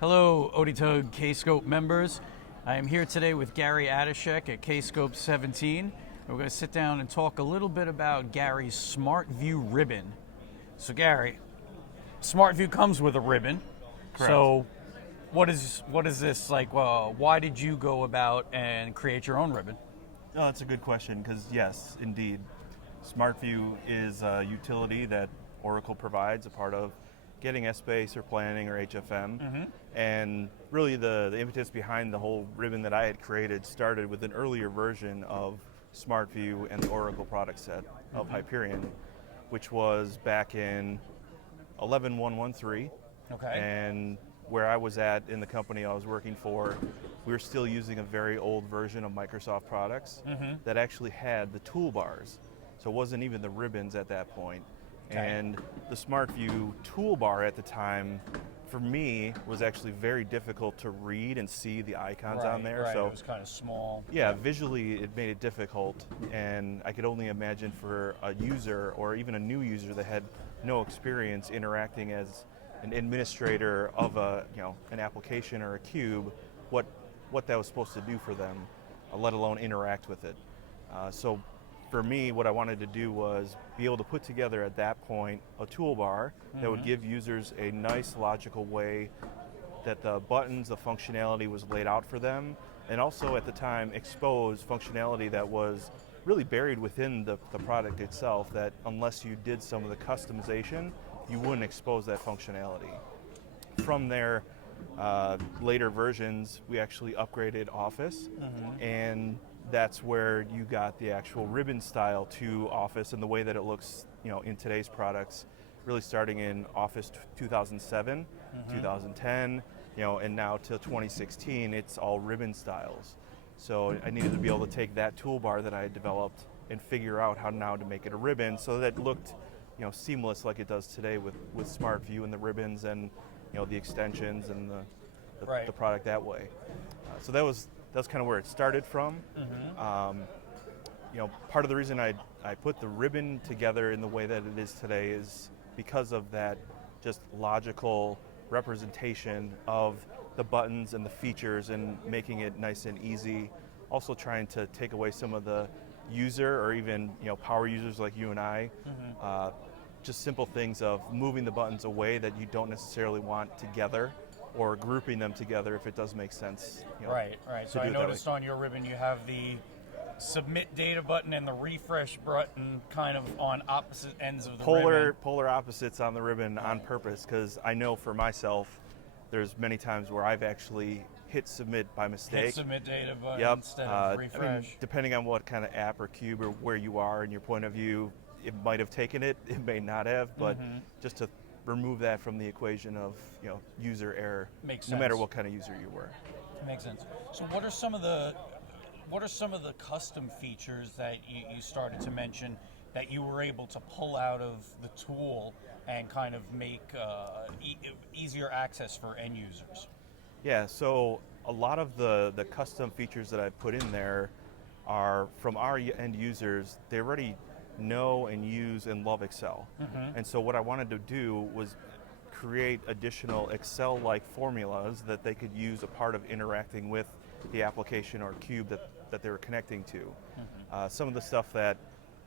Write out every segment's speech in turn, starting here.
Hello, ODTUG K-Scope members. I am here today with Gary Adashek at K-Scope 17. We're going to sit down and talk a little bit about Gary's Smart View ribbon. So Gary, Smart View comes with a ribbon. Correct. So what is this like? Why did you go about and create your own ribbon? Oh, that's a good question because yes, indeed, Smart View is a utility that Oracle provides, a part of getting S-Base or planning or HFM. And really the impetus behind the whole ribbon that I had created started with an earlier version of Smart View and the Oracle product set of Hyperion, which was back in 11.1.1.3. Okay. And where I was at in the company I was working for, we were still using a very old version of Microsoft products that actually had the toolbars. So it wasn't even the ribbons at that point. Okay. And the Smart View toolbar at the time, for me, was actually very difficult to read and see the icons on there. Right. So It was kind of small. yeah, visually it made it difficult, and I could only imagine for a user or even a new user that had no experience interacting as an administrator of an application or a cube, what that was supposed to do for them, let alone interact with it. So for me, what I wanted to do was be able to put together at that point a toolbar that would give users a nice logical way that the buttons, the functionality was laid out for them, and also at the time expose functionality that was really buried within the product itself, that unless you did some of the customization, you wouldn't expose that functionality. From there, later versions, we actually upgraded Office, and that's where you got the actual ribbon style to Office and the way that it looks, in today's products, really starting in Office 2007, 2010, and now till 2016, it's all ribbon styles. So I needed to be able to take that toolbar that I had developed and figure out how now to make it a ribbon so that it looked, seamless like it does today with Smart View and the ribbons and, the extensions and the product that way. So that's kind of where it started from. Part of the reason I put the ribbon together in the way that it is today is because of that just logical representation of the buttons and the features and making it nice and easy. Also trying to take away some of the user or even power users like you and I, just simple things of moving the buttons away that you don't necessarily want together, or grouping them together if it does make sense. Right. So I noticed on your ribbon you have the submit data button and the refresh button kind of on opposite ends of the ribbon. Polar opposites on the ribbon on purpose, because I know for myself there's many times where I've actually hit submit by mistake. Hit submit data button instead of refresh. Depending on what kind of app or cube or where you are and your point of view, it might have taken it, it may not have, but just to remove that from the equation of user error. Makes sense. No matter what kind of user you were. Makes sense. So what are some of the custom features that you started to mention that you were able to pull out of the tool and kind of make easier access for end users? Yeah, so a lot of the custom features that I've put in there are from our end users. They already know and use and love Excel. And so what I wanted to do was create additional Excel-like formulas that they could use a part of interacting with the application or cube that they were connecting to. Some of the stuff that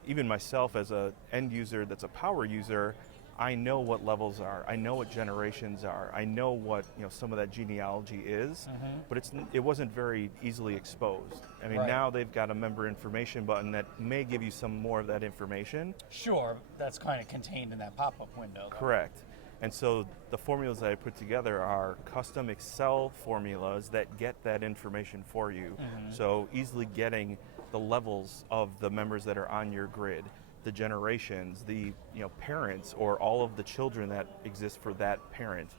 even myself as an end user that's a power user, I know what levels are, I know what generations are, I know what some of that genealogy is, but it wasn't very easily exposed. I mean, now they've got a member information button that may give you some more of that information. Sure, that's kind of contained in that pop-up window, though. Correct. And so the formulas that I put together are custom Excel formulas that get that information for you. So easily getting the levels of the members that are on your grid, the generations, the parents, or all of the children that exist for that parent,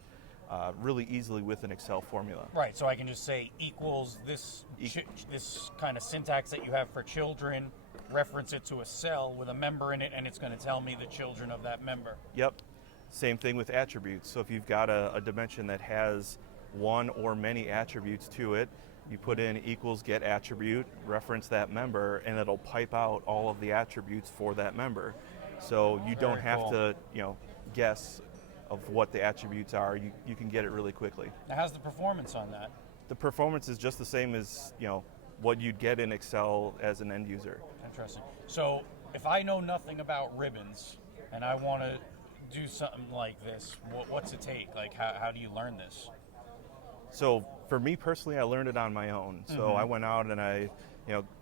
really easily with an Excel formula. Right, so I can just say equals this kind of syntax that you have for children, reference it to a cell with a member in it, and it's going to tell me the children of that member. Yep. Same thing with attributes. So if you've got a dimension that has one or many attributes to it, You put in equals get attribute, reference that member, and it'll pipe out all of the attributes for that member. So you don't have cool. to, guess of what the attributes are. You can get it really quickly. Now, how's the performance on that? The performance is just the same as, what you'd get in Excel as an end user. Interesting. So if I know nothing about ribbons and I want to do something like this, what's it take? Like, how do you learn this? So for me personally, I learned it on my own. So I went out and I,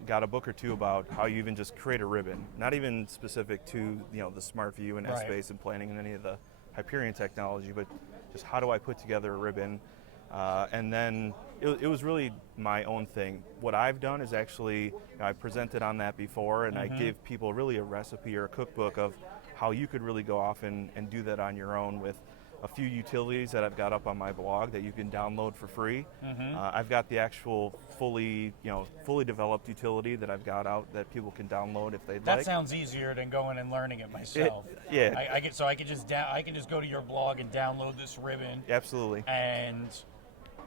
got a book or two about how you even just create a ribbon, not even specific to, the Smart View and S-Space and planning and any of the Hyperion technology, but just how do I put together a ribbon? And then it was really my own thing. What I've done is actually, I presented on that before, and I give people really a recipe or a cookbook of how you could really go off and do that on your own with a few utilities that I've got up on my blog that you can download for free. I've got the actual fully developed utility that I've got out that people can download if they'd like. That sounds easier than going and learning it myself. I can just go to your blog and download this ribbon. Absolutely. And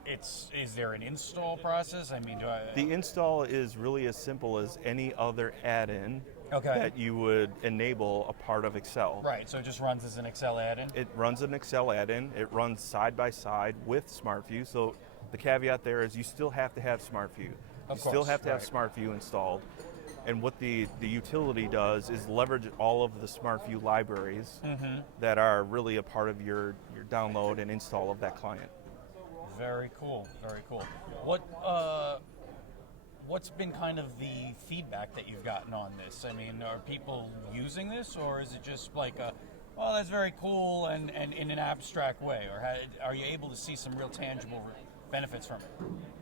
is there an install process? I mean, The install is really as simple as any other add-in that you would enable a part of Excel. Right, so it just runs as an Excel add-in? It runs an Excel add-in. It runs side by side with SmartView. So the caveat there is you still have to have SmartView. Still have to have SmartView installed. And what the utility does is leverage all of the SmartView libraries that are really a part of your download and install of that client. Very cool, very cool. What's been kind of the feedback that you've gotten on this? I mean, are people using this, or is it just like that's very cool and in an abstract way, or are you able to see some real tangible benefits from it?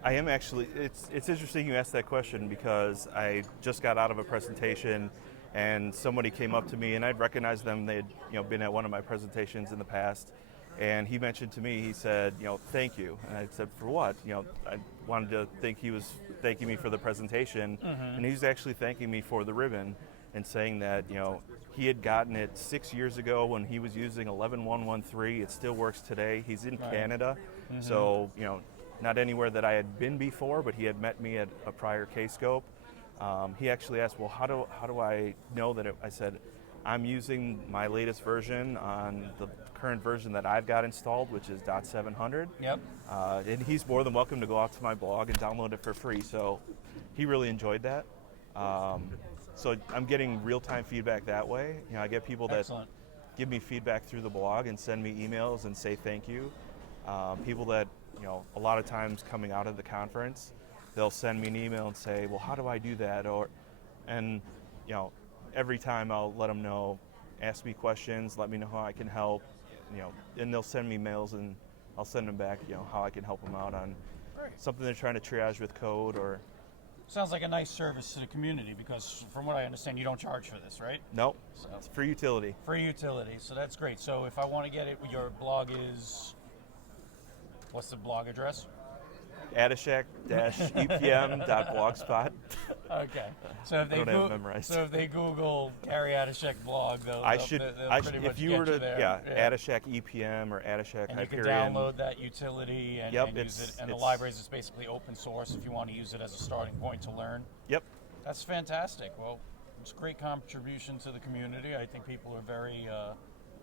I am actually. It's interesting you asked that question because I just got out of a presentation and somebody came up to me and I'd recognized them. They'd been at one of my presentations in the past. And he mentioned to me, he said, thank you. And I said, for what? I wanted to think he was thanking me for the presentation. And he was actually thanking me for the ribbon and saying that, he had gotten it 6 years ago when he was using 11.113. It still works today. He's in Canada. So, not anywhere that I had been before, but he had met me at a prior K-scope. He actually asked, well, how do I know that I said, I'm using my latest version on the current version that I've got installed, which is .700. Yep. And he's more than welcome to go out to my blog and download it for free. So he really enjoyed that. So I'm getting real-time feedback that way. I get people that give me feedback through the blog and send me emails and say thank you. People that, a lot of times coming out of the conference, they'll send me an email and say, well, how do I do that? Every time I'll let them know, ask me questions, let me know how I can help, and they'll send me mails and I'll send them back, how I can help them out on something they're trying to triage with code or. Sounds like a nice service to the community because from what I understand, you don't charge for this, right? Nope, so it's free utility. Free utility, so that's great. So if I want to get it, your blog is, what's the blog address? Adashek-EPM.blogspot. Okay. So if they Google Gary Adashek blog, they'll pretty much if you get were to you there. Adashek EPM or Adashek and Hyperion. You can download that utility and use it. And the libraries is basically open source if you want to use it as a starting point to learn. Yep. That's fantastic. Well, it's a great contribution to the community. I think people are very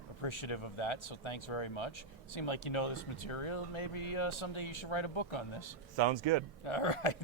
appreciative of that, so thanks very much. Seemed like you know this material. Maybe someday you should write a book on this. Sounds good. All right.